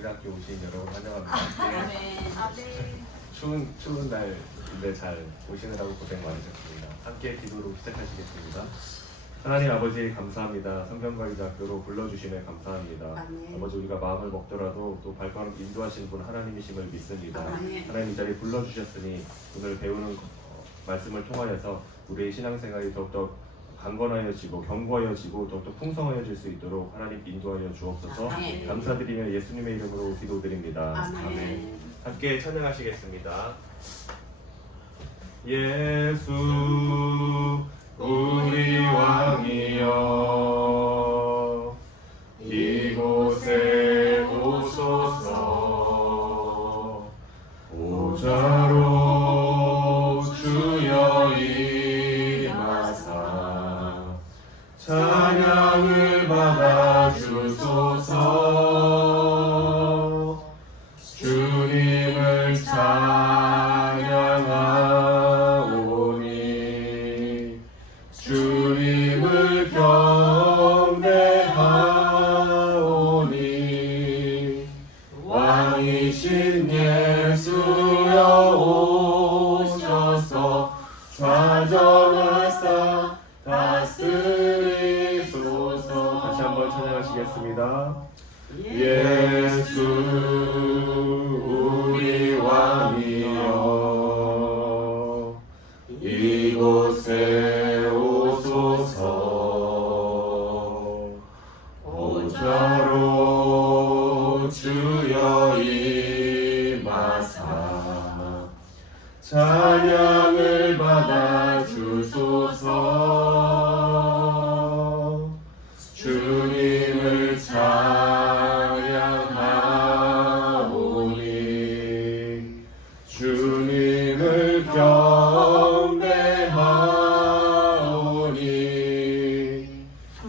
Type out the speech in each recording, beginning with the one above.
성경과기대학교 오신 여러분 환영합니다. 아멘. 추운 날인데 잘 오시느라고 고생 많으셨습니다. 함께 기도로 시작하시겠습니다. 하나님 아버지 감사합니다. 성경과기대학교로 불러주심에 감사합니다. 아멘. 아버지 우리가 마음을 먹더라도 또 발걸음 인도하신 분 하나님이심을 믿습니다. 아멘. 하나님 이 자리에 불러주셨으니 오늘 배우는 말씀을 통하여서 우리의 신앙생활이 더욱더 강건하여지고 견고하여지고 더욱더 풍성하여질 수 있도록 하나님 인도하여 주옵소서. 아멘. 감사드리며 예수님의 이름으로 기도드립니다. 아멘. 함께 찬양하시겠습니다. 예수 우리 왕이여 이곳에 오소서. 오자로 주여 임하사 찬양을 받아 주소서. 주님을 찬양하오니 주님을 경배하오니 왕이신 예수여 오셔서 좌정하사 다스리소서. 다시 한번 찬양하시겠습니다. 예수 우리 왕이여 이곳에 오소서. 오자로 주여 임하사 찬양을 받아 주소서. 주님을 찬양하오니 주님을 경배하오니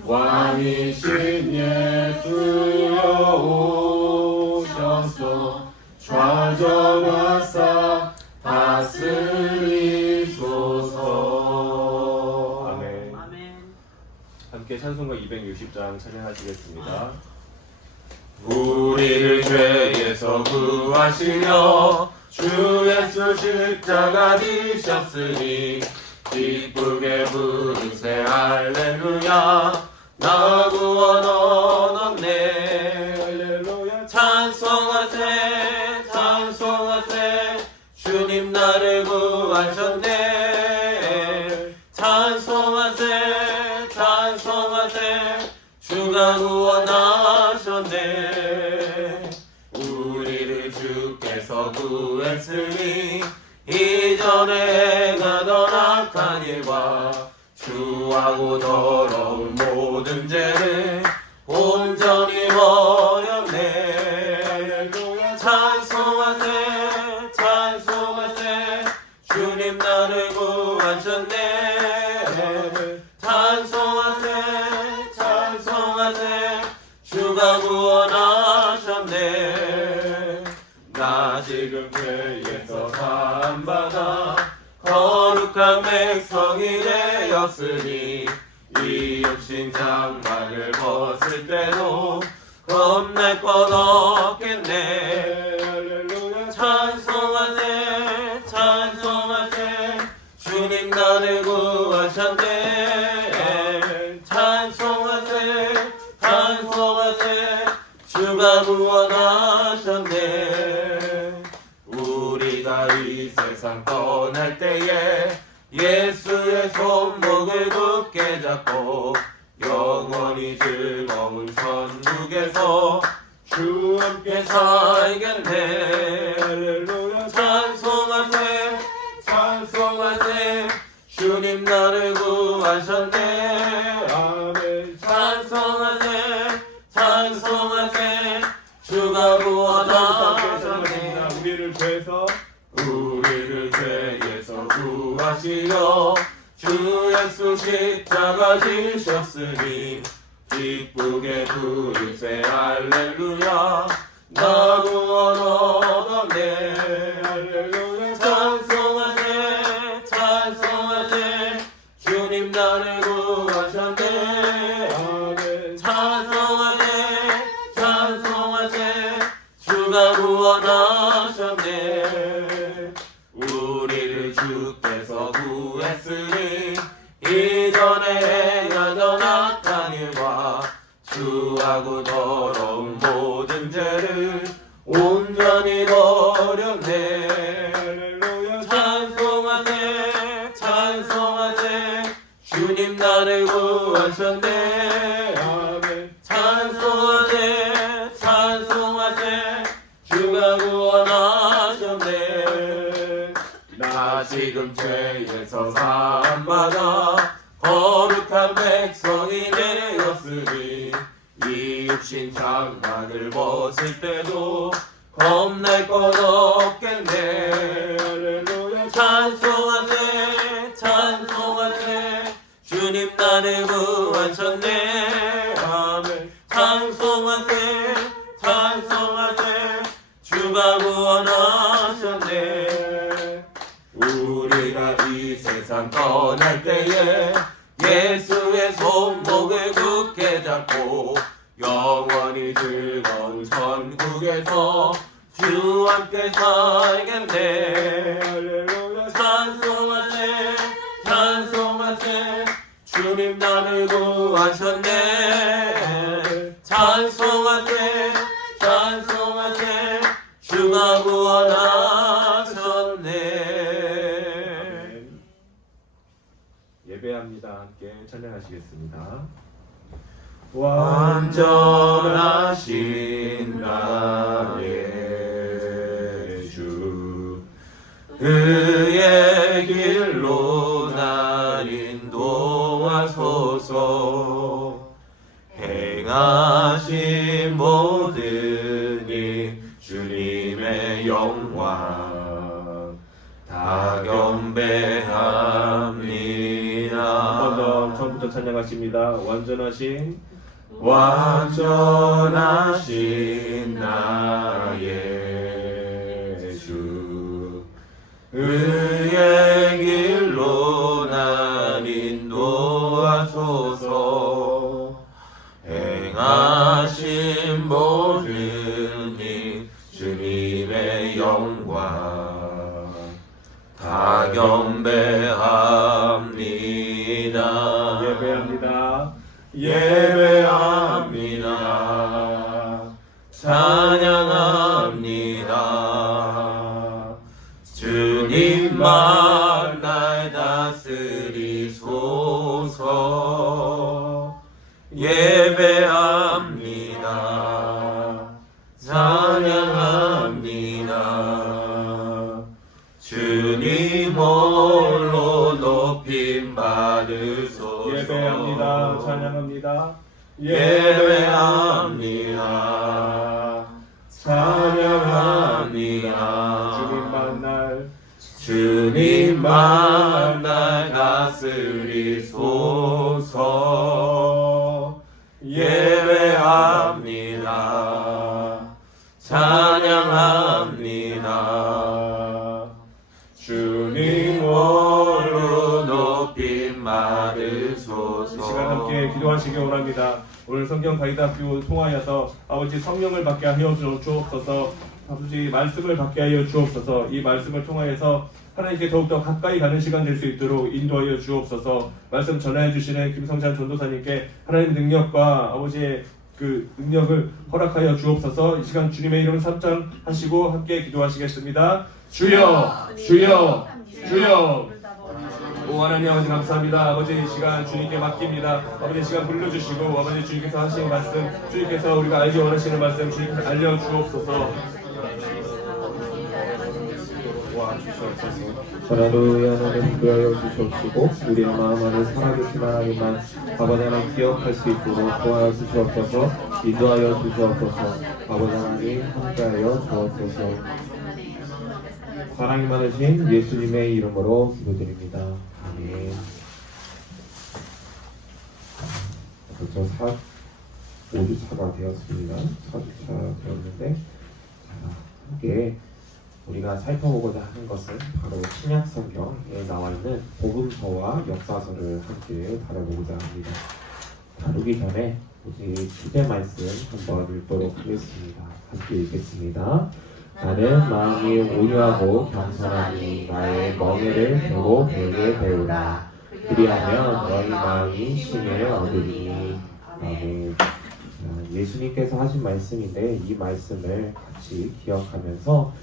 왕이신 예수여 오셔서 좌정하사 다스리소서. 아멘. 함께 찬송가 260장 찬양하시겠습니다. 우리를 죄에서 구하시려 주 예수 십자가 지셨으니 기쁘게 부르세 할렐루야. 나 구원 얻었네. 할렐루야. 찬송하세 찬송하세 주님 나를 구하셨네. 찬송하세 찬송하세 주가 구원하셨네. 우리를 주께서 구했으니 이전에 가던 악한 일과 주하고 더러운 모든 죄를 온전히 버렸네. 찬송하세 찬송하세 주님 나를 구하셨네. 찬송하세 찬송하세 주가 구원하셨네. 나 지금 죄에서 사함받아 거룩한 백성이 되었으니 이 육신 장막을 벗을 때도 겁낼 것 없겠네. 찬송하세 찬송하세 주님 나를 구하셨네. 찬송하세 찬송하세 주가 구원하셨네. 우리가 이 세상 떠날 때에 예수의 손목을 굳게 잡고 영원히 즐거운 천국에서 주 함께 살겠네. 찬송하세 찬송하세 주님 나를 구하셨네. 아멘. 찬송하세 찬송하세 주가 구원하셨네. 우리를 죄에서 구하시려 주 예수 십자가 지셨으니 기쁘게 부르세 할렐루야. 나 구원 얻었네. 찬송하세 찬송하세 주님 나를 구하셨네. 찬송하세 찬송하세 주가 구원하셨네. 우리를 주께서 구했으니 이전에 행하던 악한 일과 주하고 더러운 모든 죄를 온전히 버렸네. 할렐루야. 찬송하세 찬송하세 주님 나를 구하셨네. 아멘. 찬송하세 찬송하세 주가 구원하셨네. 나 지금 죄에서 사함받아 거룩한 백성이 되었으니 이 육신 장막을 벗을 때도 겁날 것 없겠네. 할렐루야. 찬송하세 찬송하세 주님 나를 구하셨네. 아멘. 찬송하세 찬송하세 주가 구원하셨네. 우리가 이 세상 떠날 때에 예수의 손목을 굳게 잡고 영원히 즐거운 천국에서 주와 함께 살겠네. 할렐루야. 찬송하세 찬송하세 주님 나를 구하셨네. 찬송하세 찬송하세 주가 구원하셨네. 예배합니다. 함께 찬양하시겠습니다. 완전하신 나의 주 그의 길로 날 인도하소서. 행하신 모든 일 주님의 영광 다 경배합니다. 한 번 더 처음부터 찬양하십니다. 완전하신 나의 주 그의 길로 날 인도하소서. 행하신 모든 일 주님의 영광 다 경배합니다. 예배합니다. 예배합니다. 찬양합니다. 주님만 날 다스리소서. 예배합니다. 찬양합니다. 주님 홀로 높임 받으소서. 예배합니다. 찬양합니다. 예배합니다. 찬양합니다. 주님만 날 다스리소서. 예배합니다. 찬양합니다. 주님 홀로 높임 받으소서. 이 시간 함께 기도하시기 원합니다. 오늘 성경 가이드학교 통하여서 아버지 성령을 받게 하여 주옵소서. 아버지 말씀을 받게 하여 주옵소서. 이 말씀을 통하여서 하나님께 더욱더 가까이 가는 시간 될 수 있도록 인도하여 주옵소서. 말씀 전해 주시는 김성찬 전도사님께 하나님의 능력과 아버지의 그 능력을 허락하여 주옵소서. 이 시간 주님의 이름 삼창하시고 함께 기도하시겠습니다. 주여, 주여, 주여. 오 하나님 아버지 감사합니다. 아버지 이 시간 주님께 맡깁니다. 아버지 이 시간 불러주시고 아버지 주님께서 하시는 말씀, 주님께서 우리가 알기 원하시는 말씀 주님께서 알려주옵소서. 할렐루야. 하나님 구하여 주시옵시고 우리의 마음 안에 살아계신 하나님만 아버지 하나님 기억할 수 있도록 도와여 주시옵소서. 인도하여 주시옵소서. 아버지 하나님 함께하여 주옵소서. 사랑이 많으신 예수님의 이름으로 기도드립니다. 아멘. 벌써 5주차가 되었습니다. 4주차 되었는데 함께 우리가 살펴보고자 하는 것은 바로 신약 성경에 나와 있는 복음서와 역사서를 함께 다뤄보고자 합니다. 다루기 전에 우리 주제 말씀 한번 읽도록 하겠습니다. 함께 읽겠습니다. 나는 마음이 온유하고 겸손하니 나의 멍에를 베고 베게 배우라. 그리하면 너희 마음이 힘을 얻으리니. 아멘. 예수님께서 하신 말씀인데 이 말씀을 같이 기억하면서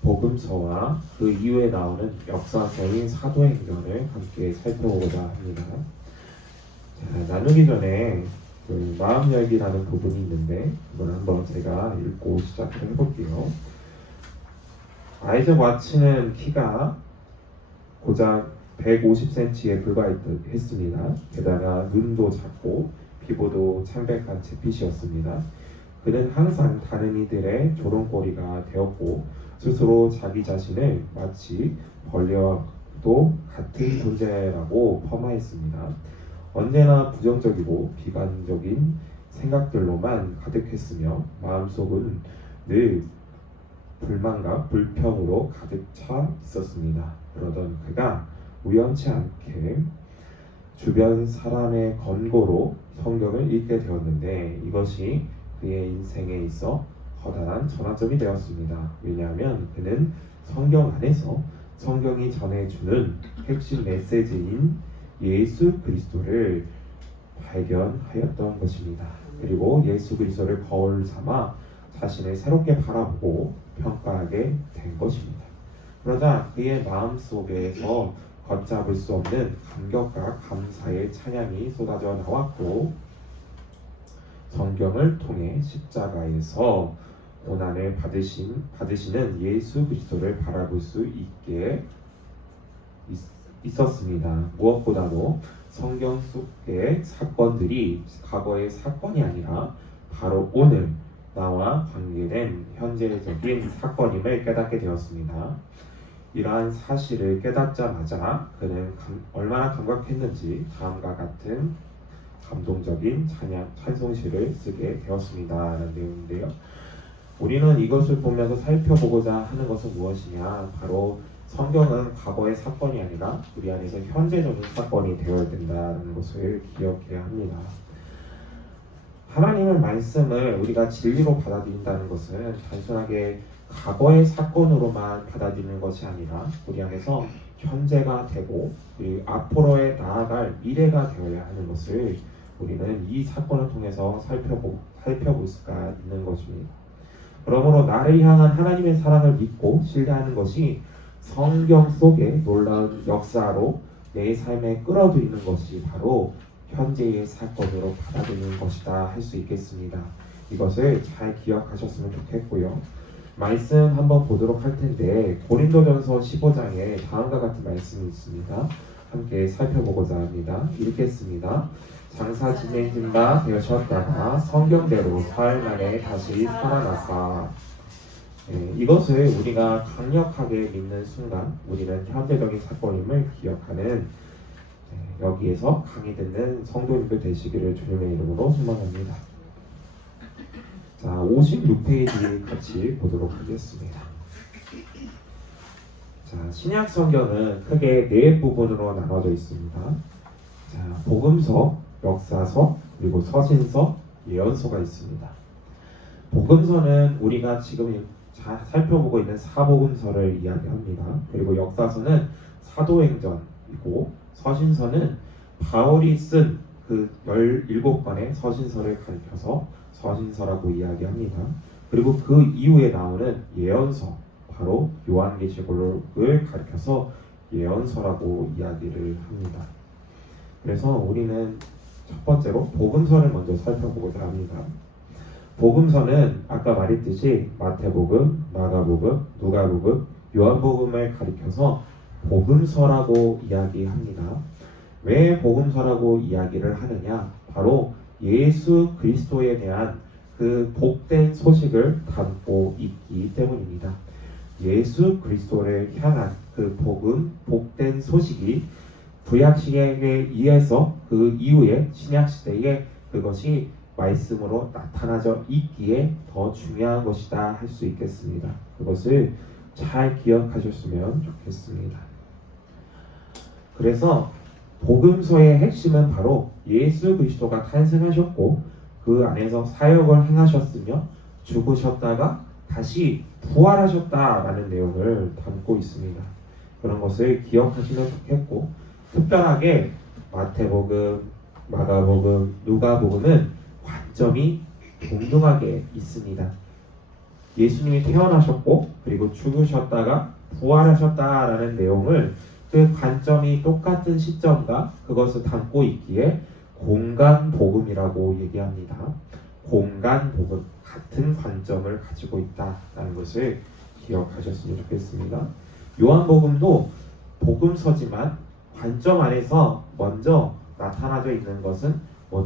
복음서와 그 이후에 나오는 역사적인 사도행전을 함께 살펴보고자 합니다. 자, 나누기 전에 그 마음 열기라는 부분이 있는데 그걸 한번 제가 읽고 시작을 해볼게요. 아이작 와츠는 키가 고작 150cm에 불과했습니다. 게다가 눈도 작고 피부도 창백한 잿빛이었습니다. 그는 항상 다른 이들의 조롱거리가 되었고 스스로 자기 자신을 마치 벌레와도 같은 존재라고 폄하했습니다. 언제나 부정적이고 비관적인 생각들로만 가득했으며 마음속은 늘 불만과 불평으로 가득 차 있었습니다. 그러던 그가 우연치 않게 주변 사람의 권고로 성경을 읽게 되었는데 이것이 그의 인생에 있어 커다란 전환점이 되었습니다. 왜냐하면 그는 성경 안에서 성경이 전해주는 핵심 메시지인 예수 그리스도를 발견하였던 것입니다. 그리고 예수 그리스도를 거울 삼아 자신을 새롭게 바라보고 평가하게 된 것입니다. 그러자 그의 마음속에서 걷잡을 수 없는 감격과 감사의 찬양이 쏟아져 나왔고 성경을 통해 십자가에서 고난을 받으시는 예수 그리스도를 바라볼 수 있게 있었습니다. 무엇보다도 성경 속의 사건들이 과거의 사건이 아니라 바로 오늘 나와 관계된 현재적인 사건임을 깨닫게 되었습니다. 이러한 사실을 깨닫자마자 그는 얼마나 감격했는지 다음과 같은 감동적인 찬송시를 쓰게 되었습니다. 라는 내용인데요. 우리는 이것을 보면서 살펴보고자 하는 것은 무엇이냐? 바로 성경은 과거의 사건이 아니라 우리 안에서 현재적인 사건이 되어야 된다는 것을 기억해야 합니다. 하나님의 말씀을 우리가 진리로 받아들인다는 것은 단순하게 과거의 사건으로만 받아들이는 것이 아니라 우리 안에서 현재가 되고 우리 앞으로의 나아갈 미래가 되어야 하는 것을 우리는 이 사건을 통해서 살펴볼 수가 있는 것입니다. 그러므로 나를 향한 하나님의 사랑을 믿고 신뢰하는 것이 성경 속의 놀라운 역사로 내 삶에 끌어들이는 것이 바로 현재의 사건으로 받아들이는 것이다 할 수 있겠습니다. 이것을 잘 기억하셨으면 좋겠고요. 말씀 한번 보도록 할 텐데 고린도전서 15장에 다음과 같은 말씀이 있습니다. 함께 살펴보고자 합니다. 읽겠습니다. 장사 진행진 바 되셨다가 성경대로 사흘 만에 다시 살아나사. 이것을 우리가 강력하게 믿는 순간 우리는 현재적인 사건임을 기억하는 여기에서 강의 듣는 성도님들 되시기를 주님의 이름으로 소망합니다. 자, 56페이지 같이 보도록 하겠습니다. 자, 신약 성경은 크게 네 부분으로 나눠져 있습니다. 자, 복음서, 역사서, 그리고 서신서, 예언서가 있습니다. 복음서는 우리가 지금 살펴보고 있는 사복음서를 이야기합니다. 그리고 역사서는 사도행전이고 서신서는 바울이 쓴 그 17권의 서신서를 가리켜서 서신서라고 이야기합니다. 그리고 그 이후에 나오는 예언서, 바로 요한계시록을 가리켜서 예언서라고 이야기를 합니다. 그래서 우리는 첫 번째로 복음서를 먼저 살펴보고자 합니다. 복음서는 아까 말했듯이 마태복음, 마가복음, 누가복음, 요한복음을 가리켜서 복음서라고 이야기합니다. 왜 복음서라고 이야기를 하느냐? 바로 예수 그리스도에 대한 그 복된 소식을 담고 있기 때문입니다. 예수 그리스도를 향한 그 복된 소식이 구약시대에 의해서 그 이후에 신약시대에 그것이 말씀으로 나타나져 있기에 더 중요한 것이다 할 수 있겠습니다. 그것을 잘 기억하셨으면 좋겠습니다. 그래서 복음서의 핵심은 바로 예수 그리스도가 탄생하셨고 그 안에서 사역을 행하셨으며 죽으셨다가 다시 부활하셨다라는 내용을 담고 있습니다. 그런 것을 기억하시면 좋겠고, 특별하게 마태복음, 마가복음, 누가복음은 관점이 동등하게 있습니다. 예수님이 태어나셨고 그리고 죽으셨다가 부활하셨다라는 내용을 그 관점이 똑같은 시점과 그것을 담고 있기에 공간복음이라고 얘기합니다. 공간복음, 같은 관점을 가지고 있다라는 것을 기억하셨으면 좋겠습니다. 요한복음도 복음서지만 관점 안에서 먼저 나타나져 있는 것은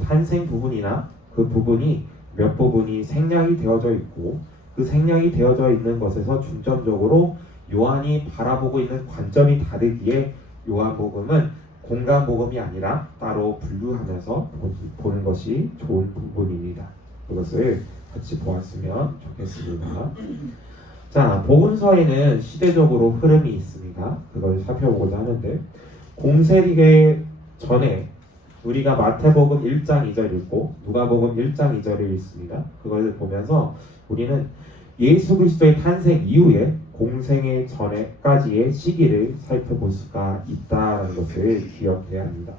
탄생 부분이나 그 부분이 몇 부분이 생략이 되어져 있고, 그 생략이 되어져 있는 것에서 중점적으로 요한이 바라보고 있는 관점이 다르기에 요한복음은 공간복음이 아니라 따로 분류하면서 보는 것이 좋은 부분입니다. 그것을 같이 보았으면 좋겠습니다. 자, 복음서에는 시대적으로 흐름이 있습니다. 그걸 살펴보고자 하는데, 공세리기 전에 우리가 마태복음 1장 2절 읽고 누가복음 1장 2절을 읽습니다. 그걸 보면서 우리는 예수 그리스도의 탄생 이후에 공생의 전에까지의 시기를 살펴볼 수가 있다는 것을 기억해야 합니다.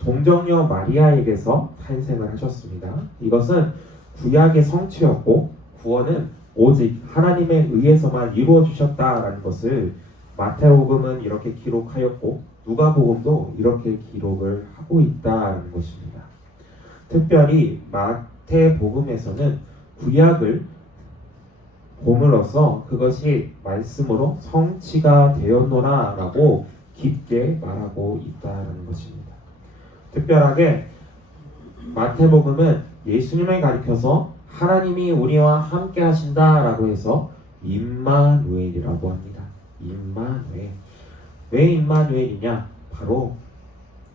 동정녀 마리아에게서 탄생을 하셨습니다. 이것은 구약의 성취였고 구원은 오직 하나님에 의해서만 이루어 주셨다라는 것을 마태복음은 이렇게 기록하였고 누가복음도 이렇게 기록을 하고 있다는 것입니다. 특별히 마태복음에서는 구약을 봄으로써 그것이 말씀으로 성취가 되었노라라고 깊게 말하고 있다는 것입니다. 특별하게 마태복음은 예수님을 가리켜서 하나님이 우리와 함께 하신다라고 해서 임마누엘이라고 합니다. 임마누엘. 왜 임마누엘이냐? 바로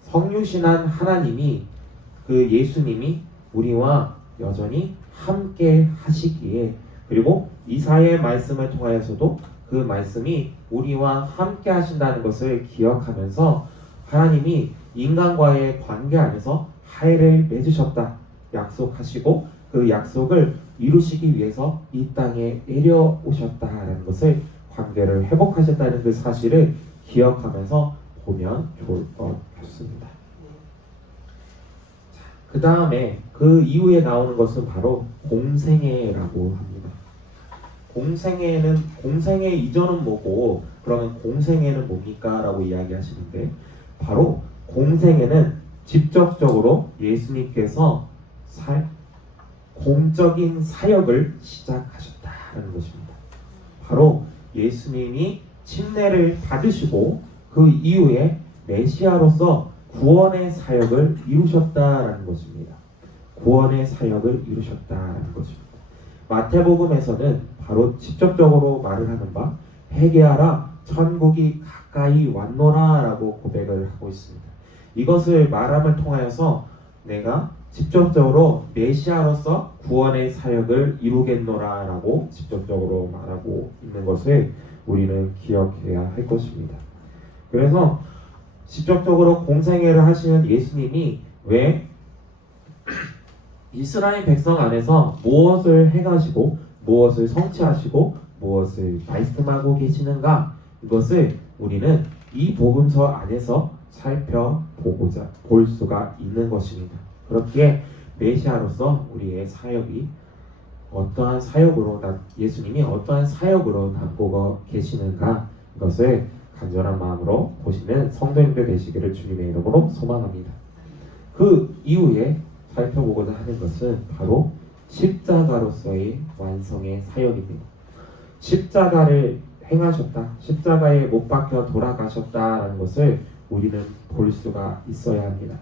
성유신한 하나님이, 그 예수님이 우리와 여전히 함께 하시기에, 그리고 이사야의 말씀을 통하여서도 그 말씀이 우리와 함께 하신다는 것을 기억하면서 하나님이 인간과의 관계 안에서 화해를 맺으셨다 약속하시고 그 약속을 이루시기 위해서 이 땅에 내려오셨다라는 것을, 관계를 회복하셨다는 그 사실을 기억하면서 보면 좋을 것 같습니다. 그 다음에 그 이후에 나오는 것은 바로 공생애라고 합니다. 공생애 이전은 뭐고 그러면 공생애는 뭡니까? 라고 이야기하시는데, 바로 공생애는 직접적으로 예수님께서 공적인 사역을 시작하셨다는 것입니다. 바로 예수님이 침례를 받으시고 그 이후에 메시아로서 구원의 사역을 이루셨다라는 것입니다. 구원의 사역을 이루셨다라는 것입니다. 마태복음에서는 바로 직접적으로 말을 하는 바 회개하라 천국이 가까이 왔노라라고 고백을 하고 있습니다. 이것을 말함을 통하여서 내가 직접적으로 메시아로서 구원의 사역을 이루겠노라라고 직접적으로 말하고 있는 것을 우리는 기억해야 할 것입니다. 그래서 직접적으로 공생애를 하시는 예수님이 왜 이스라엘 백성 안에서 무엇을 행하시고 무엇을 성취하시고 무엇을 말씀하고 계시는가, 이것을 우리는 이 복음서 안에서 살펴보고자 볼 수가 있는 것입니다. 그렇기에 메시아로서 우리의 사역이 어떠한 사역으로, 예수님이 어떠한 사역으로 담고 계시는가, 이것을 간절한 마음으로 보시는 성도님들 되시기를 주님의 이름으로 소망합니다. 그 이후에 살펴보고자 하는 것은 바로 십자가로서의 완성의 사역입니다. 십자가를 행하셨다, 십자가에 못 박혀 돌아가셨다라는 것을 우리는 볼 수가 있어야 합니다.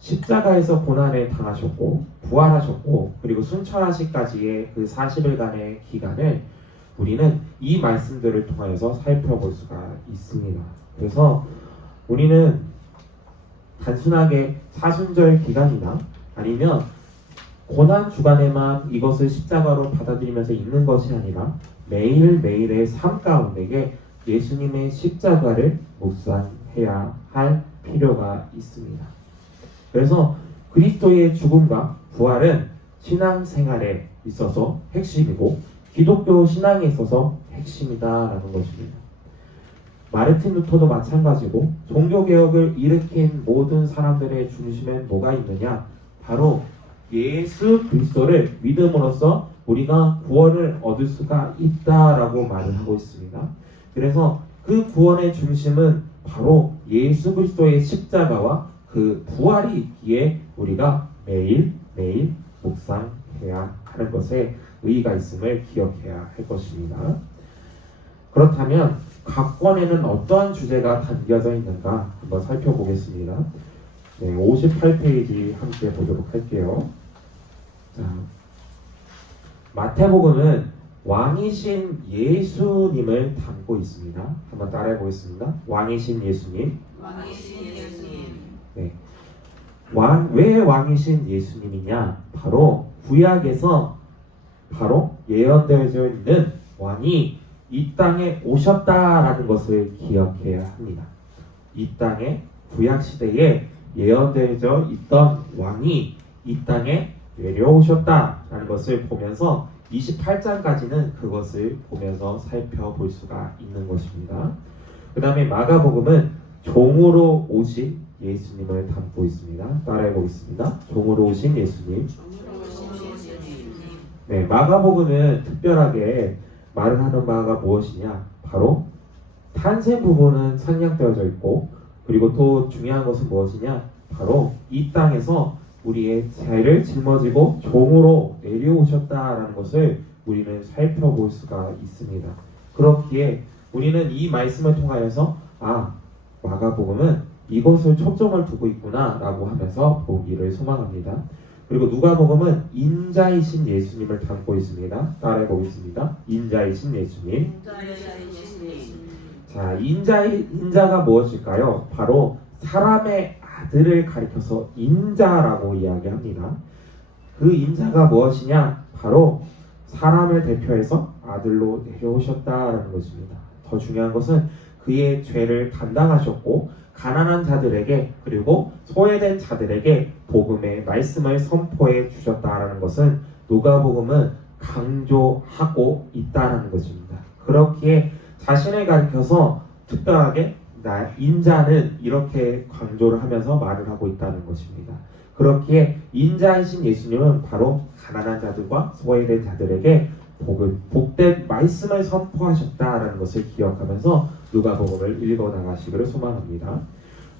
십자가에서 고난을 당하셨고 부활하셨고 그리고 순천하시까지의 그 40일간의 기간을 우리는 이 말씀들을 통하여서 살펴볼 수가 있습니다. 그래서 우리는 단순하게 사순절 기간이나 아니면 고난 주간에만 이것을 십자가로 받아들이면서 읽는 것이 아니라 매일매일의 삶 가운데에 예수님의 십자가를 묵상해야 할 필요가 있습니다. 그래서 그리스도의 죽음과 부활은 신앙생활에 있어서 핵심이고 기독교 신앙에 있어서 핵심이다라는 것입니다. 마르틴 루터도 마찬가지고 종교개혁을 일으킨 모든 사람들의 중심엔 뭐가 있느냐? 바로 예수 그리스도를 믿음으로써 우리가 구원을 얻을 수가 있다라고 말을 하고 있습니다. 그래서 그 구원의 중심은 바로 예수 그리스도의 십자가와 그 부활이 있기에 우리가 매일 묵상해야 하는 것에 의의가 있음을 기억해야 할 것입니다. 그렇다면 각 권에는 어떠한 주제가 담겨져 있는가 한번 살펴보겠습니다. 네, 58페이지 함께 보도록 할게요. 자, 마태복음은 왕이신 예수님을 담고 있습니다. 한번 따라해 보겠습니다. 왕이신 예수님. 왕이신 예수님. 네. 왜 왕이신 예수님이냐? 바로 구약에서 바로 예언되어져 있는 왕이 이 땅에 오셨다라는 것을 기억해야 합니다. 이 땅에 구약 시대에 예언되어져 있던 왕이 이 땅에 내려오셨다라는 것을 보면서 28장까지는 그것을 보면서 살펴볼 수가 있는 것입니다. 그 다음에 마가복음은 종으로 오신 예수님을 담고 있습니다. 따라해 보겠습니다. 종으로 오신 예수님. 네, 마가복음은 특별하게 말을 하는 바가 무엇이냐? 바로 탄생 부분은 상냥되어져 있고, 그리고 또 중요한 것은 무엇이냐? 바로 이 땅에서 우리의 죄를 짊어지고 종으로 내려오셨다라는 것을 우리는 살펴볼 수가 있습니다. 그렇기에 우리는 이 말씀을 통하여서 마가복음은 이것을 초점을 두고 있구나 라고 하면서 보기를 소망합니다. 그리고 누가복음은 인자이신 예수님을 담고 있습니다. 따라해 보겠습니다. 인자이신 예수님. 자, 인자가 무엇일까요? 바로 사람의 아들을 가리켜서 인자라고 이야기합니다. 그 인자가 무엇이냐? 바로 사람을 대표해서 아들로 내려오셨다라는 것입니다. 더 중요한 것은 그의 죄를 담당하셨고 가난한 자들에게 그리고 소외된 자들에게 복음의 말씀을 선포해 주셨다라는 것은 누가복음은 강조하고 있다라는 것입니다. 그렇기에 자신을 가리켜서 특별하게 인자는 이렇게 강조를 하면서 말을 하고 있다는 것입니다. 그렇기에 인자이신 예수님은 바로 가난한 자들과 소외된 자들에게 복된 말씀을 선포하셨다라는 것을 기억하면서 누가복음을 읽어 나가시기를 소망합니다.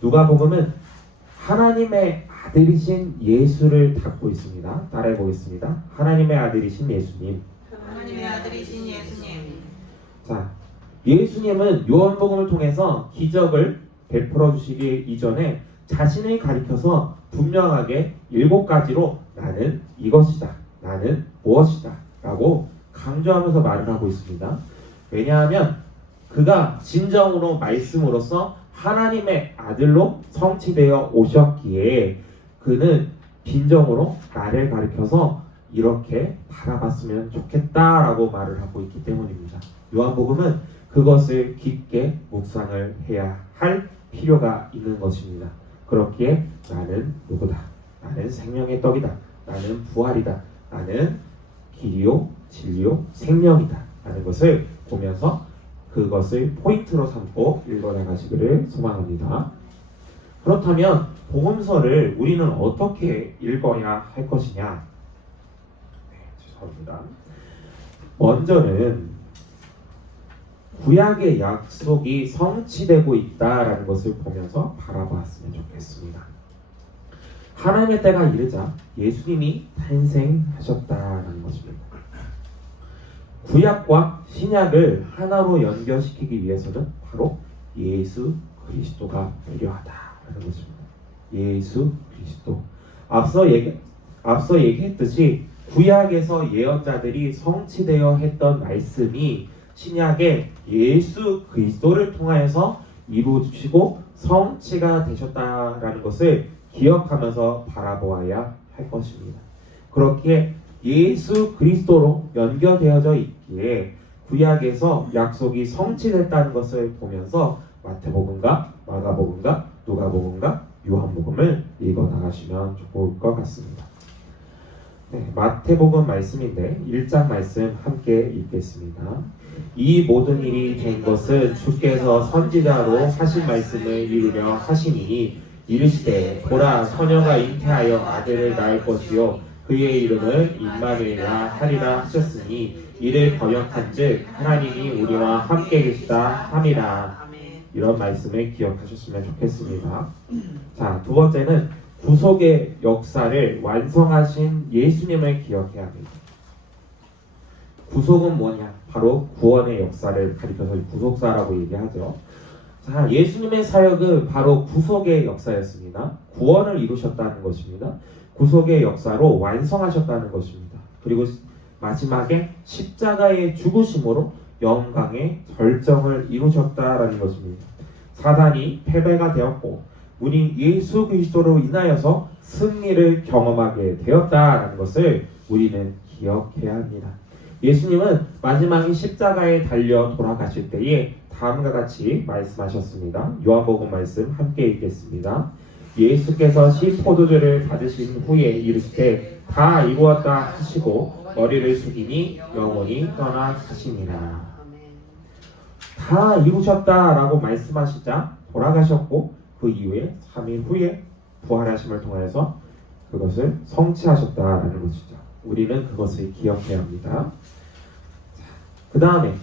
누가복음은 하나님의 아들이신 예수를 담고 있습니다. 따라해 보겠습니다. 하나님의 아들이신 예수님. 하나님의 아들이신 예수님. 자, 예수님은 요한복음을 통해서 기적을 베풀어 주시기 이전에 자신을 가리켜서 분명하게 7가지로 나는 이것이다, 나는 무엇이다 라고 강조하면서 말을 하고 있습니다. 왜냐하면 그가 진정으로 말씀으로서 하나님의 아들로 성취되어 오셨기에 그는 빈정으로 나를 가리켜서 이렇게 바라봤으면 좋겠다라고 말을 하고 있기 때문입니다. 요한복음은 그것을 깊게 묵상을 해야 할 필요가 있는 것입니다. 그렇기에 나는 누구다, 나는 생명의 떡이다, 나는 부활이다, 나는 길이요 진리요 생명이다 라는 것을 보면서 그것을 포인트로 삼고 읽어나가시기를 소망합니다. 그렇다면 복음서를 우리는 어떻게 읽어야 할 것이냐? 죄송합니다. 먼저는 구약의 약속이 성취되고 있다라는 것을 보면서 바라봤으면 좋겠습니다. 하나님의 때가 이르자 예수님이 탄생하셨다는 것입니다. 구약과 신약을 하나로 연결시키기 위해서는 바로 예수 그리스도가 필요하다라는 것입니다. 예수 그리스도. 앞서 얘기했듯이 구약에서 예언자들이 성취되어 했던 말씀이 신약에 예수 그리스도를 통하여서 이루어지시고 성취가 되셨다라는 것을 기억하면서 바라보아야 할 것입니다. 그렇기에 예수 그리스도로 연결되어져 있기에 구약에서 약속이 성취됐다는 것을 보면서 마태복음과 마가복음과 누가복음과 요한복음을 읽어 나가시면 좋을 것 같습니다. 네, 마태복음 말씀인데 1장 말씀 함께 읽겠습니다. 이 모든 일이 된 것은 주께서 선지자로 하신 말씀을 이루려 하시니 이르시되 보라 처녀가 잉태하여 아들을 낳을 것이요 그의 이름을 임마누엘이라 하리라 하셨으니 이를 번역한즉 하나님이 우리와 함께 계시다 함이라. 이런 말씀을 기억하셨으면 좋겠습니다. 자, 두 번째는 구속의 역사를 완성하신 예수님을 기억해야 합니다. 구속은 뭐냐? 바로 구원의 역사를 가리켜서 구속사라고 얘기하죠. 자, 예수님의 사역은 바로 구속의 역사였습니다. 구원을 이루셨다는 것입니다. 구속의 역사로 완성하셨다는 것입니다. 그리고 마지막에 십자가의 죽으심으로 영광의 절정을 이루셨다라는 것입니다. 사단이 패배가 되었고 우리 예수 그리스도로 인하여서 승리를 경험하게 되었다라는 것을 우리는 기억해야 합니다. 예수님은 마지막에 십자가에 달려 돌아가실 때에 다음과 같이 말씀하셨습니다. 요한복음 말씀 함께 읽겠습니다. 예수께서 포도주를 받으신 후에 이르시되 다 이루었다 하시고 머리를 숙이니 영혼이 떠나 가시니라. 다 이루셨다라고 말씀하시자 돌아가셨고 그 이후에 3일 후에 부활하심을 통해서 그것을 성취하셨다라는 것이죠. 우리는 그것을 기억해야 합니다. 그 다음에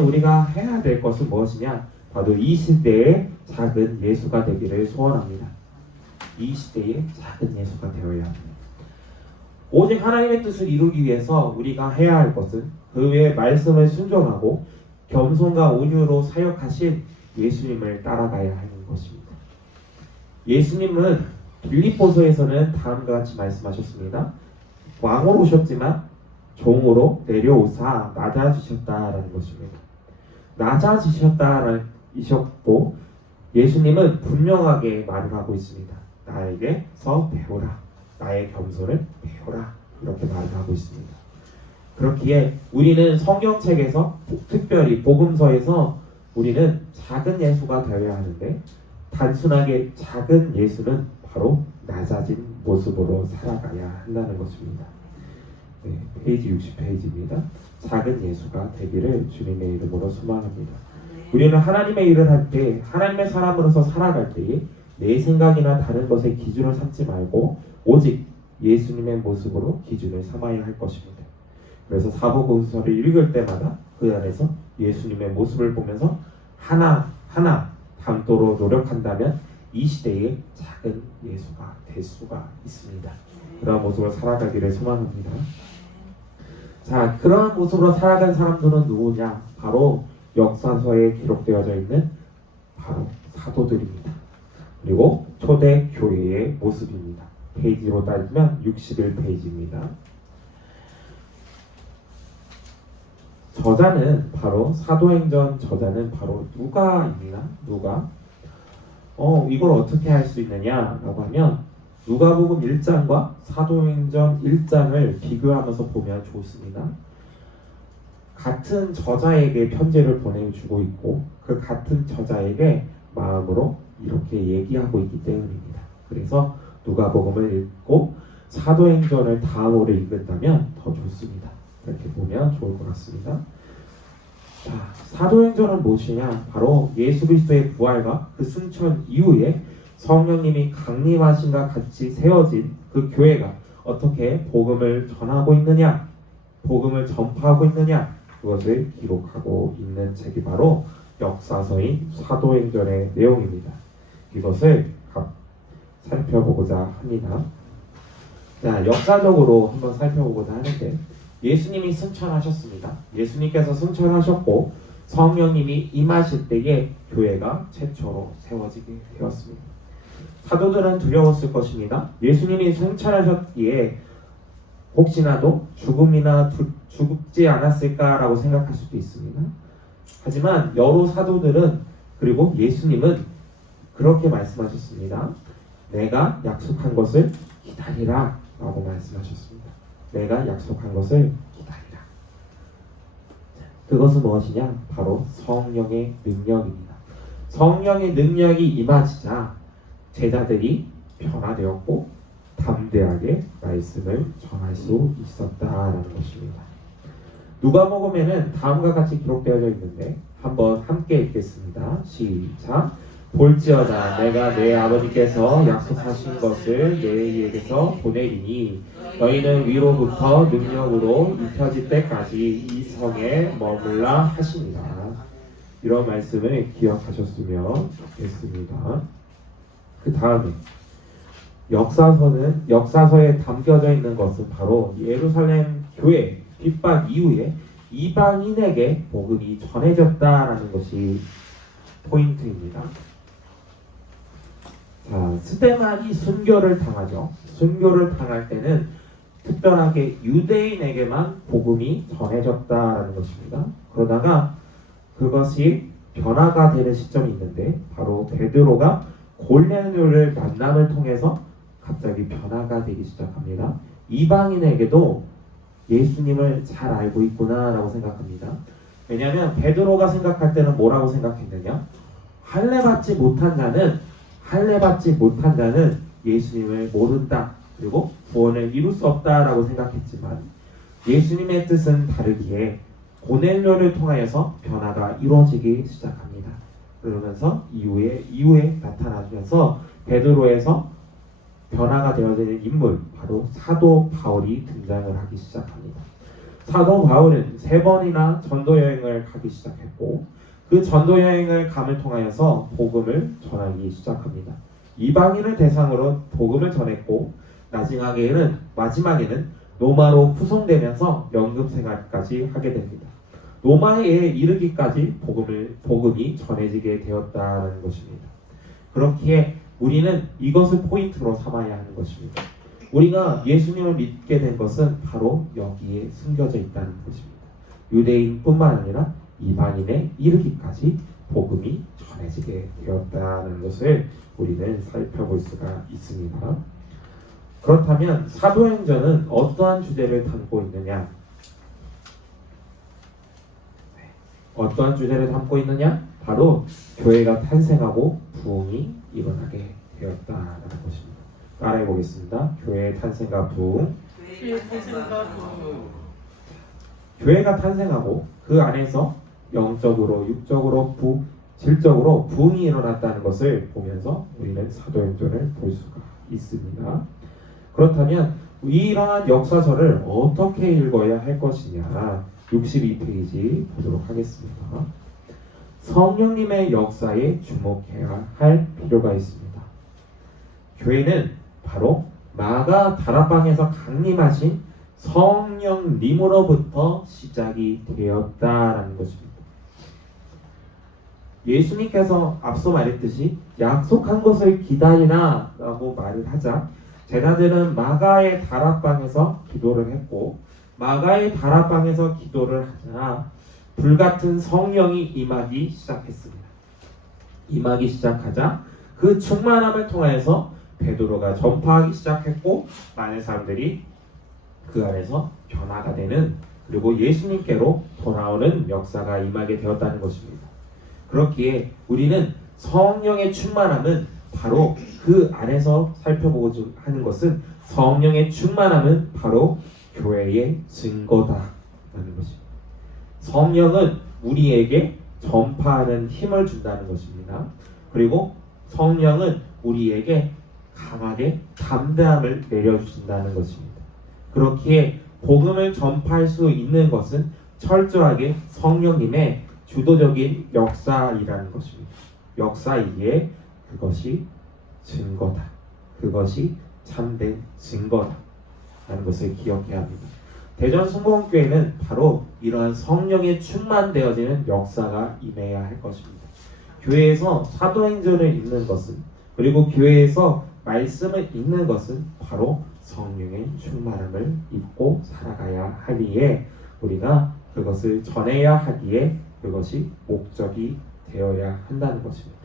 우리가 해야 될 것은 무엇이냐? 바로 이 시대의 작은 예수가 되기를 소원합니다. 이 시대의 작은 예수가 되어야 합니다. 오직 하나님의 뜻을 이루기 위해서 우리가 해야 할 것은 그 외의 말씀을 순종하고 겸손과 온유로 사역하신 예수님을 따라가야 하는 것입니다. 예수님은 빌립보서에서는 다음과 같이 말씀하셨습니다. 왕으로 오셨지만 종으로 내려오사 낮아지셨다라는 것입니다. 낮아지셨다라셨고 예수님은 분명하게 말을 하고 있습니다. 나에게서 배우라. 나의 겸손을 배우라. 이렇게 말을 하고 있습니다. 그렇기에 우리는 성경책에서 특별히 복음서에서 우리는 작은 예수가 되어야 하는데 단순하게 작은 예수는 바로 낮아진 모습으로 살아가야 한다는 것입니다. 네, 페이지 60페이지입니다. 작은 예수가 되기를 주님의 이름으로 소망합니다. 우리는 하나님의 일을 할 때 하나님의 사람으로서 살아갈 때에 내 생각이나 다른 것의 기준을 삼지 말고 오직 예수님의 모습으로 기준을 삼아야 할 것입니다. 그래서 사복음서를 읽을 때마다 그 안에서 예수님의 모습을 보면서 하나하나 닮도록 노력한다면 이 시대에 작은 예수가 될 수가 있습니다. 그런 모습으로 살아가기를 소망합니다. 자, 그런 모습으로 살아간 사람들은 누구냐? 바로 역사서에 기록되어져 있는 바로 사도들입니다. 그리고 초대 교회의 모습입니다. 페이지로 따지면 61페이지입니다. 저자는 바로 사도행전 저자는 바로 누가입니다. 누가? 이걸 어떻게 할 수 있느냐라고 하면 누가복음 1장과 사도행전 1장을 비교하면서 보면 좋습니다. 같은 저자에게 편지를 보내주고 있고 그 같은 저자에게 마음으로 이렇게 얘기하고 있기 때문입니다. 그래서 누가복음을 읽고 사도행전을 다음으로 읽는다면 더 좋습니다. 이렇게 보면 좋을 것 같습니다. 자, 사도행전은 무엇이냐? 바로 예수 그리스도의 부활과 그 승천 이후에 성령님이 강림하신과 같이 세워진 그 교회가 어떻게 복음을 전하고 있느냐, 복음을 전파하고 있느냐, 그것을 기록하고 있는 책이 바로 역사서인 사도행전의 내용입니다. 이것을 살펴보고자 합니다. 자, 역사적으로 한번 살펴보고자 하는데 예수님이 승천하셨습니다. 예수님께서 승천하셨고 성령님이 임하실 때에 교회가 최초로 세워지게 되었습니다. 사도들은 두려웠을 것입니다. 예수님이 승천하셨기에 혹시나도 죽지 않았을까라고 생각할 수도 있습니다. 하지만 여러 사도들은 그리고 예수님은 그렇게 말씀하셨습니다. 내가 약속한 것을 기다리라 라고 말씀하셨습니다. 내가 약속한 것을 기다리라. 그것은 무엇이냐? 바로 성령의 능력입니다. 성령의 능력이 임하시자 제자들이 변화되었고 담대하게 말씀을 전할 수 있었다라는 것입니다. 누가복음에는 다음과 같이 기록되어져 있는데 한번 함께 읽겠습니다. 시작. 볼지어다 내가 내 아버지께서 약속하신 것을 너희에게서 보내리니 너희는 위로부터 능력으로 입혀질 때까지 이 성에 머물라 하시니라. 이런 말씀을 기억하셨으면 좋겠습니다. 그 다음에 역사서에 담겨져 있는 것은 바로 예루살렘 교회 핍박 이후에 이방인에게 복음이 전해졌다라는 것이 포인트입니다. 자, 스데반이 순교를 당하죠. 순교를 당할 때는 특별하게 유대인에게만 복음이 전해졌다라는 것입니다. 그러다가 그것이 변화가 되는 시점이 있는데 바로 베드로가 골네료를 만남을 통해서 갑자기 변화가 되기 시작합니다. 이방인에게도 예수님을 잘 알고 있구나라고 생각합니다. 왜냐하면 베드로가 생각할 때는 뭐라고 생각했느냐? 할례받지 못한 자는 예수님을 모른다. 그리고 구원을 이룰 수 없다라고 생각했지만 예수님의 뜻은 다르기에 고넬료를 통하여서 변화가 이루어지기 시작합니다. 그러면서 이후에 나타나면서 베드로에서 변화가 되어지는 인물 바로 사도 바울이 등장을 하기 시작합니다. 사도 바울은 3번이나 전도 여행을 가기 시작했고 그 전도 여행을 감을 통하여서 복음을 전하기 시작합니다. 이방인을 대상으로 복음을 전했고 마지막에는 로마로 후송되면서 연금 생활까지 하게 됩니다. 로마에 이르기까지 복음이 전해지게 되었다는 것입니다. 그렇기에 우리는 이것을 포인트로 삼아야 하는 것입니다. 우리가 예수님을 믿게 된 것은 바로 여기에 숨겨져 있다는 것입니다. 유대인뿐만 아니라 이방인에 이르기까지 복음이 전해지게 되었다는 것을 우리는 살펴볼 수가 있습니다. 그렇다면 사도행전은 어떠한 주제를 담고 있느냐? 어떠한 주제를 담고 있느냐? 바로 교회가 탄생하고 부흥이 일어나게 되었다라는 것입니다. 따라해 보겠습니다. 교회의 탄생과 부흥. 교회가 탄생하고 그 안에서 영적으로, 육적으로, 질적으로 부흥이 일어났다는 것을 보면서 우리는 사도행전을 볼 수가 있습니다. 그렇다면 이러한 역사서를 어떻게 읽어야 할 것이냐? 62페이지 보도록 하겠습니다. 성령님의 역사에 주목해야 할 필요가 있습니다. 교회는 바로 마가 다락방에서 강림하신 성령님으로부터 시작이 되었다라는 것입니다. 예수님께서 앞서 말했듯이 약속한 것을 기다리라 라고 말을 하자 제자들은 마가의 다락방에서 기도를 했고 마가의 다락방에서 기도를 하자 불같은 성령이 임하기 시작했습니다. 임하기 시작하자 그 충만함을 통하여서 베드로가 전파하기 시작했고 많은 사람들이 그 안에서 변화가 되는 그리고 예수님께로 돌아오는 역사가 임하게 되었다는 것입니다. 그렇기에 우리는 성령의 충만함은 바로 그 안에서 살펴보고자 하는 것은 성령의 충만함은 바로 교회의 증거다라는 것입니다. 성령은 우리에게 전파하는 힘을 준다는 것입니다. 그리고 성령은 우리에게 강하게 담대함을 내려주신다는 것입니다. 그렇기에 복음을 전파할 수 있는 것은 철저하게 성령님의 주도적인 역사이라는 것입니다. 역사이기에 그것이 증거다. 그것이 참된 증거다. 라는 것을 기억해야 합니다. 대전 순복음교회는 바로 이러한 성령에 충만되어지는 역사가 임해야 할 것입니다. 교회에서 사도행전을 읽는 것은 그리고 교회에서 말씀을 읽는 것은 바로 성령의 충만함을 입고 살아가야 하기에 우리가 그것을 전해야 하기에 그것이 목적이 되어야 한다는 것입니다.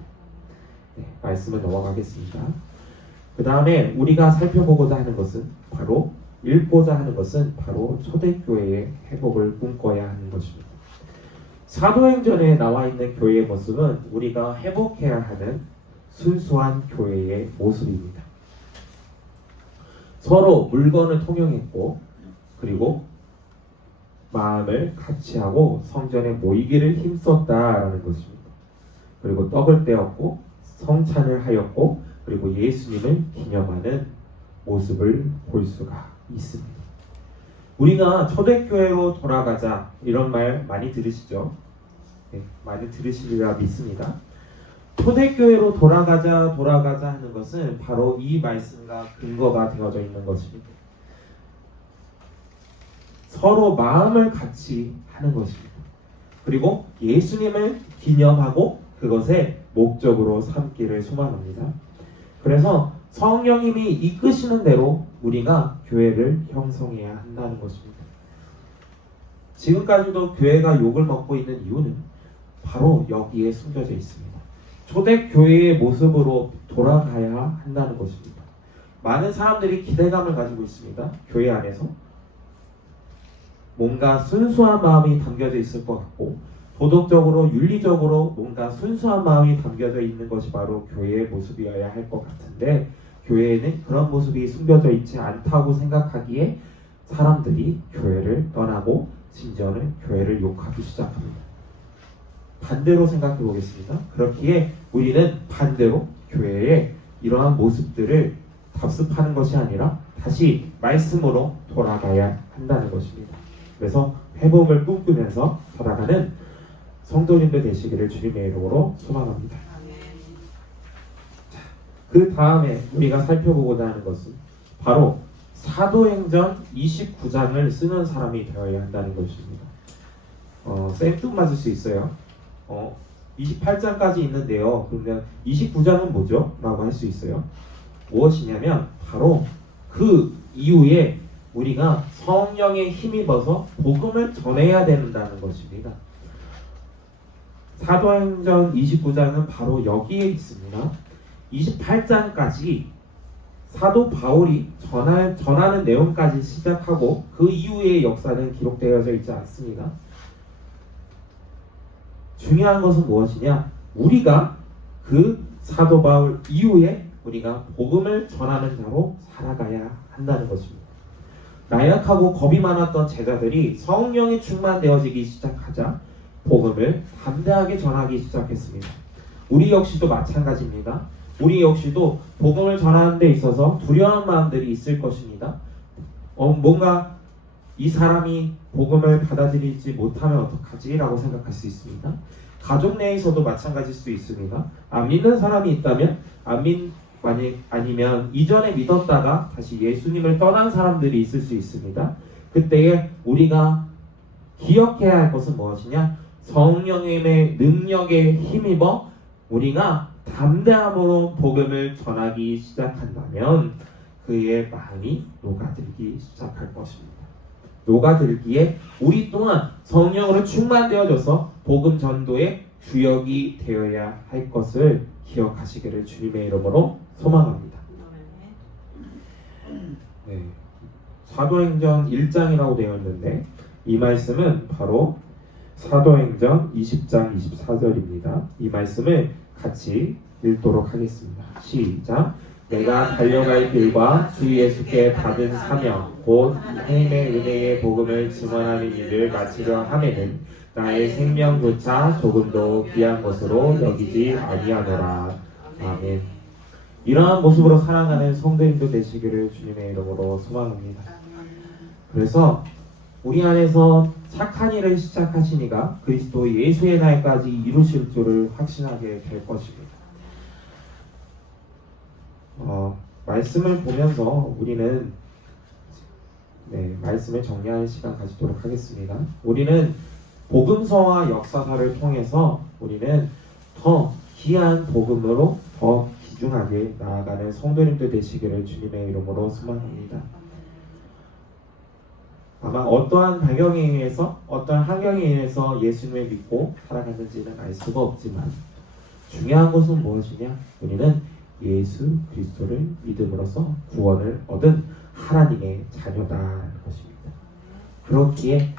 네, 말씀을 넘어가겠습니다. 그 다음에 우리가 살펴보고자 하는 것은 바로 읽고자 하는 것은 바로 초대교회의 회복을 꿈꿔야 하는 것입니다. 사도행전에 나와 있는 교회의 모습은 우리가 회복해야 하는 순수한 교회의 모습입니다. 서로 물건을 통용했고 그리고 마음을 같이 하고 성전에 모이기를 힘썼다라는 것입니다. 그리고 떡을 떼었고 성찬을 하였고 그리고 예수님을 기념하는 모습을 볼 수가 있습니다. 우리가 초대교회로 돌아가자 이런 말 많이 들으시죠? 네, 많이 들으시리라 믿습니다. 초대교회로 돌아가자 하는 것은 바로 이 말씀과 근거가 되어져 있는 것입니다. 서로 마음을 같이 하는 것입니다. 그리고 예수님을 기념하고 그것의 목적으로 삼기를 소망합니다. 그래서 성령님이 이끄시는 대로 우리가 교회를 형성해야 한다는 것입니다. 지금까지도 교회가 욕을 먹고 있는 이유는 바로 여기에 숨겨져 있습니다. 초대교회의 모습으로 돌아가야 한다는 것입니다. 많은 사람들이 기대감을 가지고 있습니다. 교회 안에서 뭔가 순수한 마음이 담겨져 있을 것 같고 도덕적으로 윤리적으로 뭔가 순수한 마음이 담겨져 있는 것이 바로 교회의 모습이어야 할 것 같은데 교회에는 그런 모습이 숨겨져 있지 않다고 생각하기에 사람들이 교회를 떠나고 심지어는 교회를 욕하기 시작합니다. 반대로 생각해 보겠습니다. 그렇기에 우리는 반대로 교회의 이러한 모습들을 답습하는 것이 아니라 다시 말씀으로 돌아가야 한다는 것입니다. 그래서 회복을 꿈꾸면서 살아가는 성도님들 되시기를 주님의 이름으로 소망합니다. 그 다음에 우리가 살펴보고자 하는 것은 바로 사도행전 29장을 쓰는 사람이 되어야 한다는 것입니다. 생뚱맞을 수 있어요. 28장까지 있는데요. 그러면 29장은 뭐죠? 라고 할 수 있어요. 무엇이냐면 바로 그 이후에 우리가 성령에 힘입어서 복음을 전해야 된다는 것입니다. 사도행전 29장은 바로 여기에 있습니다. 28장까지 사도 바울이 전하는 내용까지 시작하고 그 이후의 역사는 기록되어져 있지 않습니다. 중요한 것은 무엇이냐? 우리가 그 사도 바울 이후에 우리가 복음을 전하는 자로 살아가야 한다는 것입니다. 나약하고 겁이 많았던 제자들이 성령이 충만되어지기 시작하자 복음을 담대하게 전하기 시작했습니다. 우리 역시도 마찬가지입니다. 우리 역시도 복음을 전하는 데 있어서 두려운 마음들이 있을 것입니다. 뭔가 이 사람이 복음을 받아들이지 못하면 어떡하지? 라고 생각할 수 있습니다. 가족 내에서도 마찬가지일 수 있습니다. 안 믿는 사람이 있다면 아니면 이전에 믿었다가 다시 예수님을 떠난 사람들이 있을 수 있습니다. 그때에 우리가 기억해야 할 것은 무엇이냐? 성령님의 능력에 힘입어 우리가 담대함으로 복음을 전하기 시작한다면 그의 마음이 녹아들기 시작할 것입니다. 녹아들기에 우리 또한 성령으로 충만되어져서 복음 전도의 주역이 되어야 할 것을 기억하시기를 주님의 이름으로 소망합니다. 네, 사도행전 1장이라고 되어 있는데 이 말씀은 바로 사도행전 20장 24절입니다. 이 말씀을 같이 읽도록 하겠습니다. 시작. 내가 달려갈 길과 주 예수께 받은 사명 곧 하나님의 은혜의 복음을 증언하는 일을 마치려 하매는 나의 생명조차 조금도 귀한 것으로 여기지 아니하노라. 아멘. 이러한 모습으로 살아가는 성도님도 되시기를 주님의 이름으로 소망합니다. 그래서 우리 안에서 착한 일을 시작하시니가 그리스도 예수의 날까지 이루실 줄을 확신하게 될 것입니다. 말씀을 보면서 우리는 말씀을 정리하는 시간 가지도록 하겠습니다. 우리는 복음서와 역사사를 통해서 우리는 더 귀한 복음으로 더 귀중하게 나아가는 성도님들 되시기를 주님의 이름으로 소망합니다. 아마 어떠한 배경에 의해서 어떠한 환경에 의해서 예수님을 믿고 살아갔는지는 알 수가 없지만 중요한 것은 무엇이냐? 우리는 예수 그리스도를 믿음으로써 구원을 얻은 하나님의 자녀다라는 것입니다. 그렇기에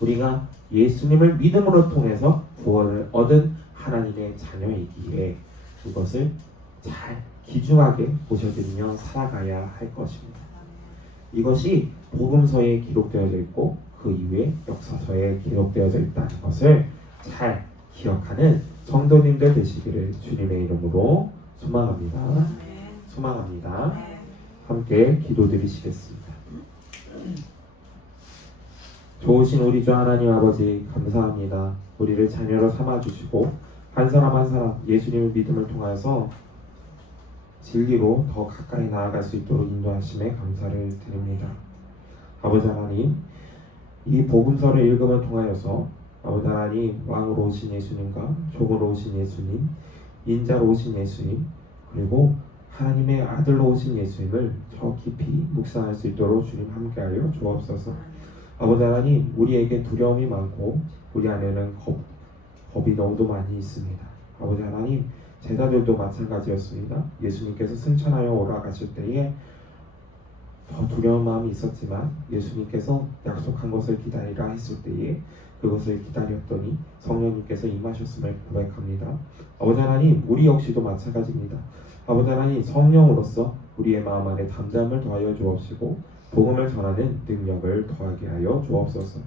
우리가 예수님을 믿음으로 통해서 구원을 얻은 하나님의 자녀이기에 그것을 잘 귀중하게 모셔드리며 살아가야 할 것입니다. 이것이 복음서에 기록되어져 있고 그 이후에 역사서에 기록되어져 있다는 것을 잘 기억하는 성도님들 되시기를 주님의 이름으로 소망합니다. 소망합니다. 함께 기도드리시겠습니다. 좋으신 우리 주 하나님 아버지 감사합니다. 우리를 자녀로 삼아주시고 한 사람 한 사람 예수님의 믿음을 통하여서 진리로 더 가까이 나아갈 수 있도록 인도하심에 감사를 드립니다. 아버지 하나님, 이 복음서를 읽음을 통하여서 아버지 하나님, 왕으로 오신 예수님과 종으로 오신 예수님, 인자로 오신 예수님, 그리고 하나님의 아들로 오신 예수님을 더 깊이 묵상할 수 있도록 주님 함께하여 주옵소서. 아버지 하나님, 우리에게 두려움이 많고 우리 안에는 겁이 너무도 많이 있습니다. 아버지 하나님, 제자들도 마찬가지였습니다. 예수님께서 승천하여 오라가실 때에 더 두려운 마음이 있었지만 예수님께서 약속한 것을 기다리라 했을 때에 그것을 기다렸더니 성령님께서 임하셨음을 고백합니다. 아버지 하나님, 우리 역시도 마찬가지입니다. 아버지 하나님, 성령으로서 우리의 마음 안에 담대함을 더하여 주옵시고 복음을 전하는 능력을 더하게 하여 주옵소서.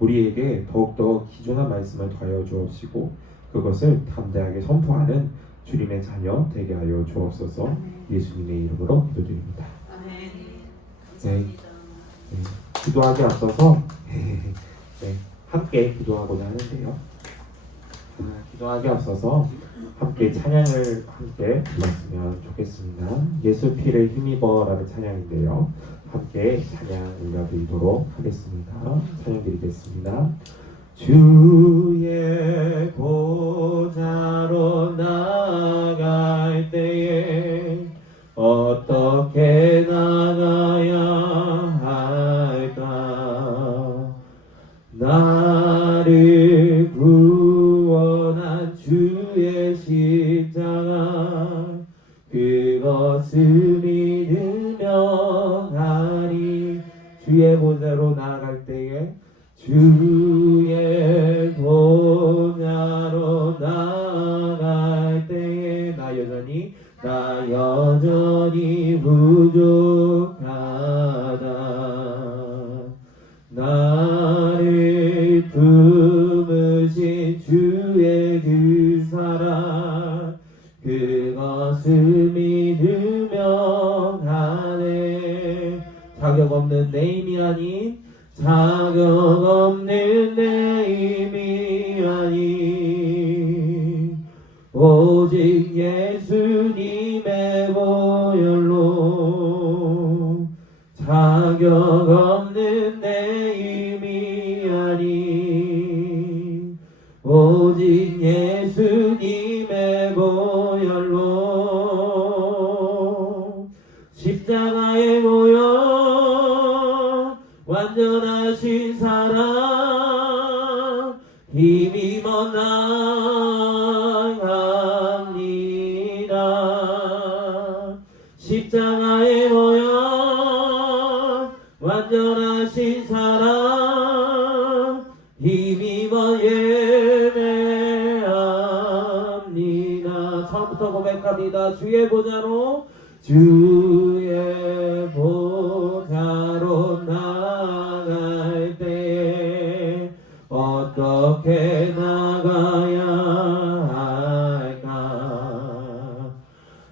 우리에게 더욱더 귀중한 말씀을 더하여 주옵시고 그것을 담대하게 선포하는 주님의 자녀 되게 하여 주옵소서. 예수님의 이름으로 기도드립니다. 네, 기도하기 앞서서 네, 함께 기도하고자 하는데요. 기도하기 앞서서 함께 찬양을 함께 불렀으면 좋겠습니다. 예수 피를 힘입어라는 찬양인데요. 함께 찬양 올려드리도록 하겠습니다. 찬양 드리겠습니다. 주의 보좌로 나아갈 때에 어떻게 나가야 할까? 나를 구원한 주의 십자가 그것을 믿으며 가니 주의 보좌로 나아갈 때에 주의 보좌로 나아갈 때에 나 여전히 부족하다. 나를 품으신 주의 그 사랑 그것을 믿으며 가네. 자격 없는 내 힘이 아닌 자격 없는 내 힘이 아닌 오직 예수님의 보혈로 자격 없는 내 힘이 아닌 오직 예수님의 보혈로 십자가에 모여 완전하신 사랑 힘입어 나갑니다. 십자가에 모여 완전하신 사랑 힘입어 예배합니다. 처음부터 고백합니다. 주의 보좌로 나갈 때 어떻게 나가야 할까?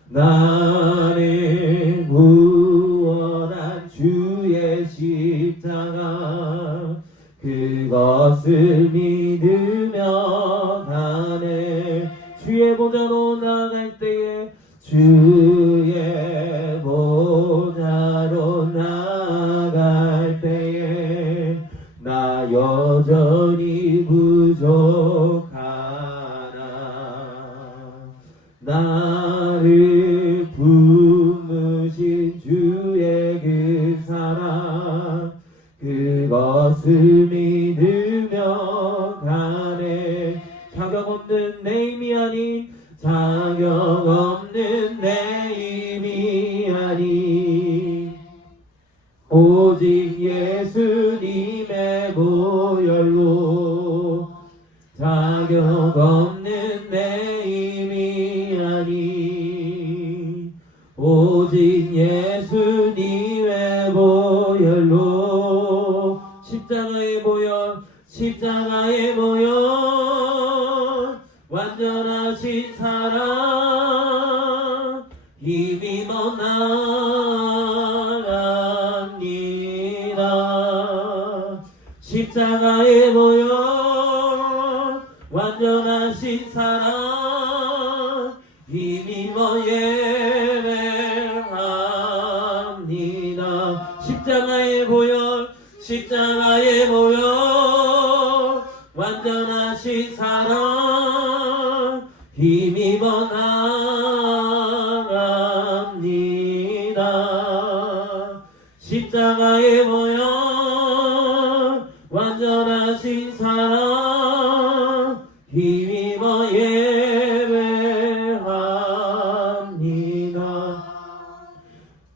나를 구원한 주의 십자가 그것을 믿으며 가네. 주의 보좌로 나갈 때에 주의 보좌로 나갈 때에 나 여전히 부족하나. 나를 품으신 주의 그 사랑 그것을 믿으며 가네. 자격 없는 내 힘이 아닌 자격 없는 내 힘이 아닌 오직 예수님의 보혈로 자격 없는 내 힘이 아닌 십자가에 모여 완전하신 사랑 힘입어 나갑니다. 십자가에 모여 완전하신 사랑 힘입어 예배합니다. 십자가에 모여 완전하신 사랑 힘입어 나갑니다. 십자가에 모여 완전하신 사랑 힘입어 예배합니다.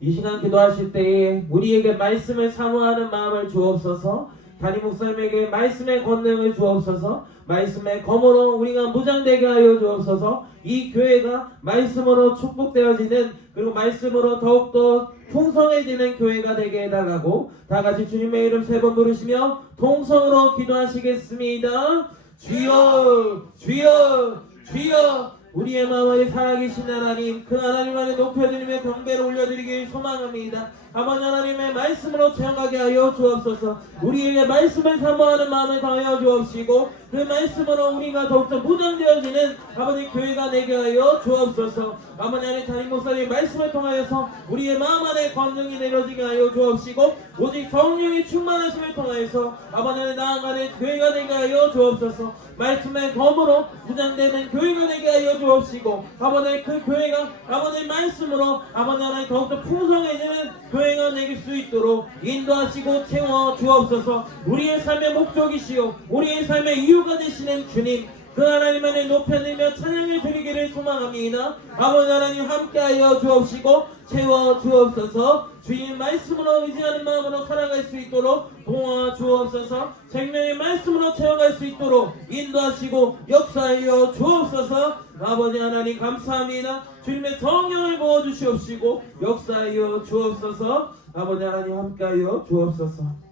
이 시간 기도하실 때에 우리에게 말씀을 사모하는 마음을 주옵소서. 담임 목사님에게 말씀의 권능을 주옵소서. 말씀의 검으로 우리가 무장되게 하여 주옵소서. 이 교회가 말씀으로 축복되어지는, 그리고 말씀으로 더욱더 풍성해지는 교회가 되게 해달라고 다같이 주님의 이름 3번 부르시며 통성으로 기도하시겠습니다. 주여 주여 주여. 우리의 마음에 살아계신 하나님, 그 하나님 안에 높여드리며 경배를 올려드리길 소망합니다. 아버지 하나님의 말씀으로 체험하게 하여 주옵소서. 우리에게 말씀을 사모하는 마음을 더하여 주옵시고, 그 말씀으로 우리가 더욱더 무장되어지는 아버지 교회가 되게 하여 주옵소서. 아버지 하나님, 담임 목사님 말씀을 통하여서 우리의 마음 안에 권능이 내려지게 하여 주옵시고, 오직 성령의 충만하심을 통하여서 아버지 하나님 나아가는 교회가 되게 하여 주옵소서. 말씀의 검으로 무장되는 교회가 되게 하여 주옵시고, 아버지 그 교회가 아버지 말씀으로 아버지 하나님 더욱더 풍성해지는 교회가 되길 수 있도록 인도하시고 채워 주옵소서. 우리의 삶의 목적이시오 우리의 삶의 이유가 되시는 주님, 그 하나님 안에 높여들며 찬양을 드리기를 소망합니다. 아버지 하나님 함께하여 주옵시고 채워 주옵소서. 주님 말씀으로 의지하는 마음으로 살아갈 수 있도록 도와 주옵소서. 생명의 말씀으로 채워갈 수 있도록 인도하시고 역사하여 주옵소서. 아버지 하나님 감사합니다. 주님의 성령을 부어주시옵시고 역사하여 주옵소서. 아버지 하나님 함께하여 주옵소서.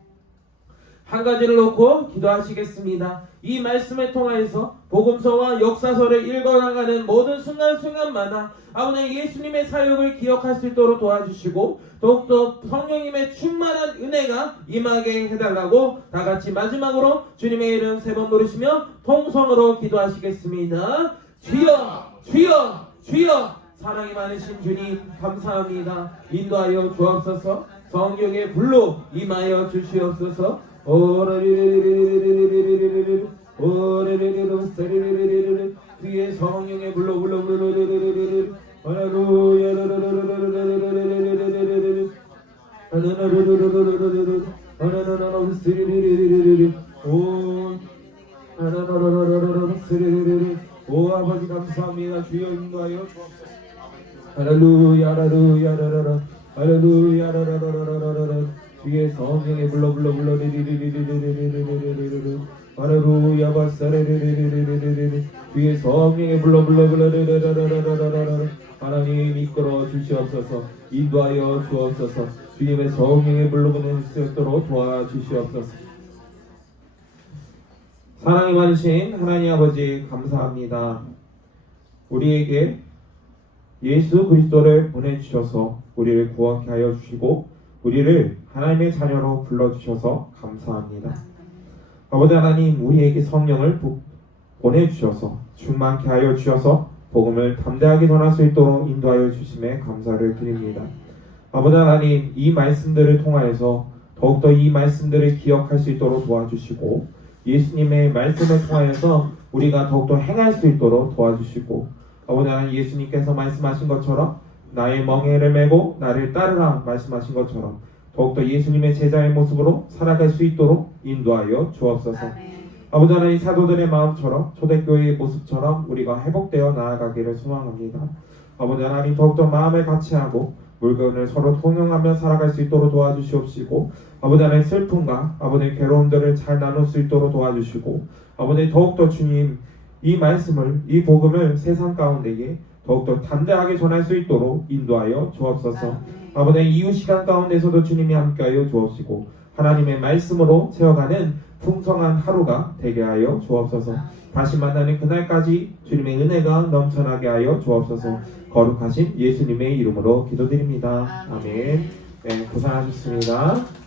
한 가지를 놓고 기도하시겠습니다. 이 말씀을 통하여서 복음서와 역사서를 읽어나가는 모든 순간순간마다 아버지 예수님의 사역을 기억할 수 있도록 도와주시고, 더욱더 성령님의 충만한 은혜가 임하게 해달라고 다같이 마지막으로 주님의 이름 3번 부르시며 통성으로 기도하시겠습니다. 주여 주여 주여. 사랑이 많으신 주님 감사합니다. 인도하여 주옵소서. 성령의 불로 임하여 주시옵소서. 주의 성령의 불로 오 아버지 감사합니다. 주여 인도하여 주옵소서. 할렐루야 할렐루야 할렐루야 할렐루야. 주의 성령의 불러 할렐루야 바사레레레레레레레. 주의 성령의 불러 하나님 이끌어 주시옵소서. 인도하여 주옵소서. 주님의 성령의 불러 보낼 수 있도록 도와주시옵소서. 사랑이 많으신 하나님 아버지 감사합니다. 우리에게 예수 그리스도를 보내주셔서 우리를 구원케 하여 주시고 우리를 하나님의 자녀로 불러주셔서 감사합니다. 아버지 하나님, 우리에게 성령을 보내주셔서 충만케 하여 주셔서 복음을 담대하게 전할 수 있도록 인도하여 주심에 감사를 드립니다. 아버지 하나님, 이 말씀들을 통하여서 더욱더 이 말씀들을 기억할 수 있도록 도와주시고 예수님의 말씀을 통하여서 우리가 더욱더 행할 수 있도록 도와주시고, 아버지 하나님, 예수님께서 말씀하신 것처럼 나의 멍에를 메고 나를 따르라 말씀하신 것처럼 더욱더 예수님의 제자의 모습으로 살아갈 수 있도록 인도하여 주옵소서. 아버지 하나님, 사도들의 마음처럼 초대교회의 모습처럼 우리가 회복되어 나아가기를 소망합니다. 아버지 하나님, 더욱더 마음을 같이하고 물건을 서로 통용하며 살아갈 수 있도록 도와주시옵시고, 아버지 하나님, 슬픔과 아버지 괴로움들을 잘 나눌 수 있도록 도와주시고, 아버지 더욱더 주님 이 말씀을, 이 복음을 세상 가운데에 더욱더 담대하게 전할 수 있도록 인도하여 주옵소서. 아버지, 이후 시간 가운데서도 주님이 함께하여 주옵시고 하나님의 말씀으로 채워가는 풍성한 하루가 되게 하여 주옵소서. 다시 만나는 그날까지 주님의 은혜가 넘쳐나게 하여 주옵소서. 거룩하신 예수님의 이름으로 기도드립니다. 아멘. 네, 고생하셨습니다.